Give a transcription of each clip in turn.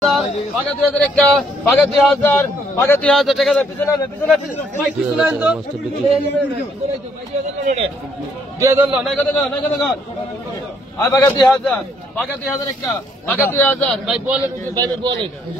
Paga 2001, paga 2000, paga 2000 টাকা দাও পিছনে ভাই পিছনে আন তো 2000 না কত আর পাগা 2000 পাগা 2001 পাগা 2000 ভাই বলে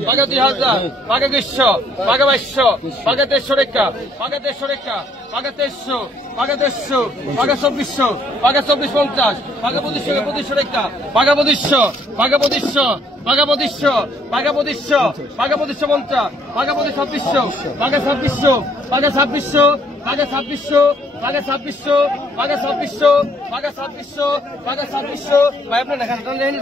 পাগা 2000 পাগা 200 পাগা 2200 পাগা 300 টাকা পাগা 300 টাকা পাগা 300 পাগা 300 পাগা 2400 পাগা 2450 পাগা 2500 টাকা পাগা 2500 পাগা 2500 পাগা 2500 পাগা 2500 পাগা 2550 পাগা 2500 পাগা 2600 পাগা 2600 পাগা 2600 পাগা 2600 পাগা 2600 পাগা 2600 পাগা 2600 ভাই আপনার এখানে টানলেন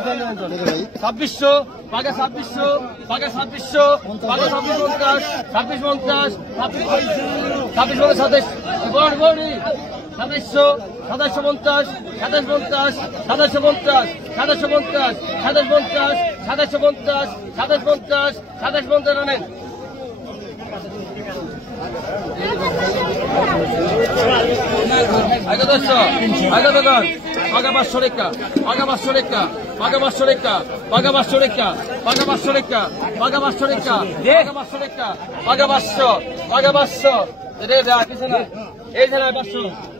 2600 পাগা 2600 পাগা 2600 পাগা 2650 2650 2650 বড় 2700 2750 2750 2750 2750 2750 2750 2750 2750 নেন আগে দশো আগে দোকান পাগা 500 টাকা পাগা 500 টাকা পাগা 500 টাকা পাগা 500 টাকা পাগা 500 টাকা পাগা 500 টাকা পাগা 500 টাকা পাগা 500 পাগা 500 রে দা কিছু না এই ধারা 500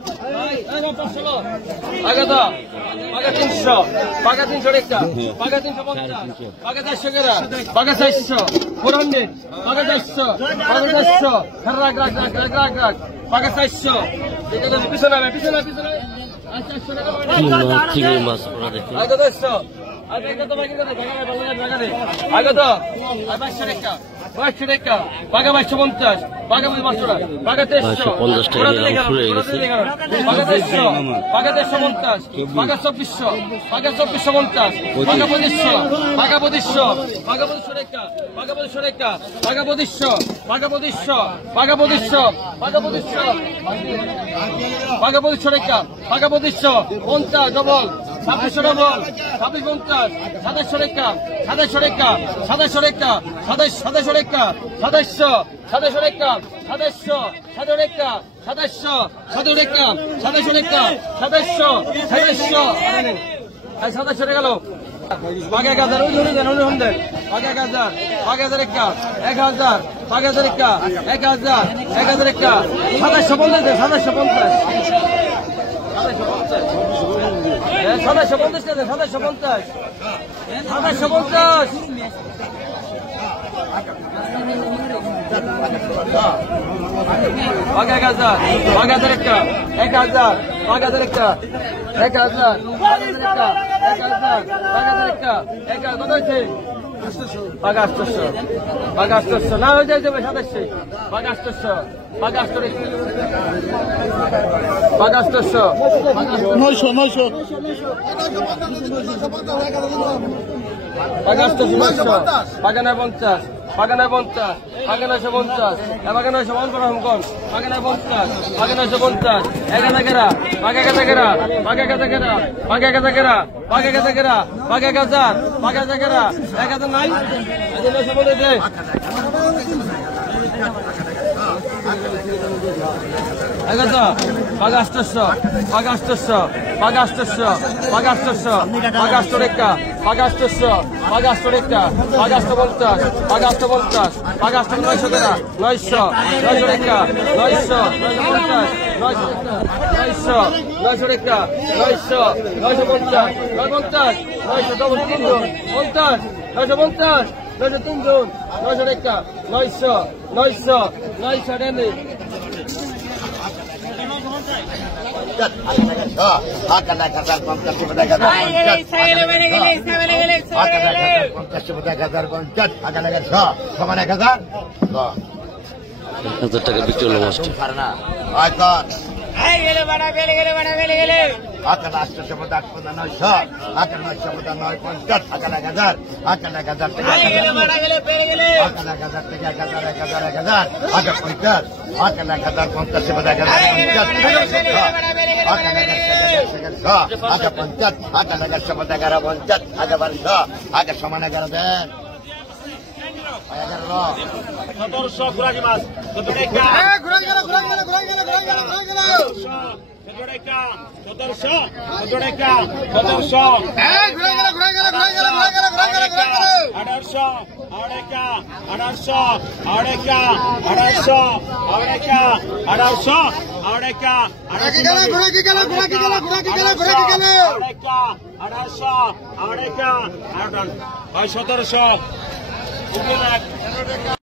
পাগা দা পাগা 300 পাগা 300 টাকা পাগা 350 পাগা 400 টাকা পাগা 400 400 পাগা 400 পাগা 400 রাখ পাগা 400 এটা তো পিছনে চিংড়ি মাছ ওরা দেখি আগে 200 আগে কত বাকি কত আগে তো 500 টাকা 500 টাকা পাগা 550 পাগা 500 টাকা পাগা 350 টাকা শুরু হয়ে গেছে পাগা 300 পাগা 350 পাগা 2400 পাগা 2450 পাগা 2500 পাগা 2500 পাগা 2500 টাকা পাগা 2500 টাকা পাগা 2500 পাগা 2500 পাগা 2500 পাগা 2500 পাগা 2500 টাকা পাগা 2500 50 ডবল 2600 ডবল 2650 2700 টাকা 2700 টাকা 2700 টাকা 2700 টাকা 2700 টাকা 2700 টাকা 2700 টাকা 2700 টাকা 2700 টাকা গেল পাগা 1000 ওই ধরুন দেন পাগা 1000 পাগা 1000 টাকা 1000 পাগা 1000 টাকা 1000 টাকা 2750 পাগা 1000 পাগা 1000 টাকা 1000 পাগা 1000 টাকা 1000 টাকা কত হয়েছে পাগা 800 পাগা 800 না হয়ে যাবে 2700 পাগা 800 পাগা 800 পাগা 800 900 পাগা 800 পাগা 950 পাগা 950 পাগা 950 পাগা 950 করা হম কোন পাগা 950 পাগা 950 11 পাগা 11 পাগা 11 পাগা 11 পাগা 11 পাগা 1000 পাগা 11 1000 নাই এই 950 দে পাগা 800 পাগা 800 পাগা 800 পাগা 800 পাগা 800 টাকা পাগা 800 পাগা 800 টাকা পাগা 850 পাগা 850 পাগা 900 টাকা 900 টাকা 900 টাকা 950 900 ডবল 3 জন 50 950 903 জন 900 টাকা 900 ডেনে টাকা বিক্রি হলো মাছটা সমান 11 দেন 1700 ঘুরাকি মাছ 17 1700 1700 1700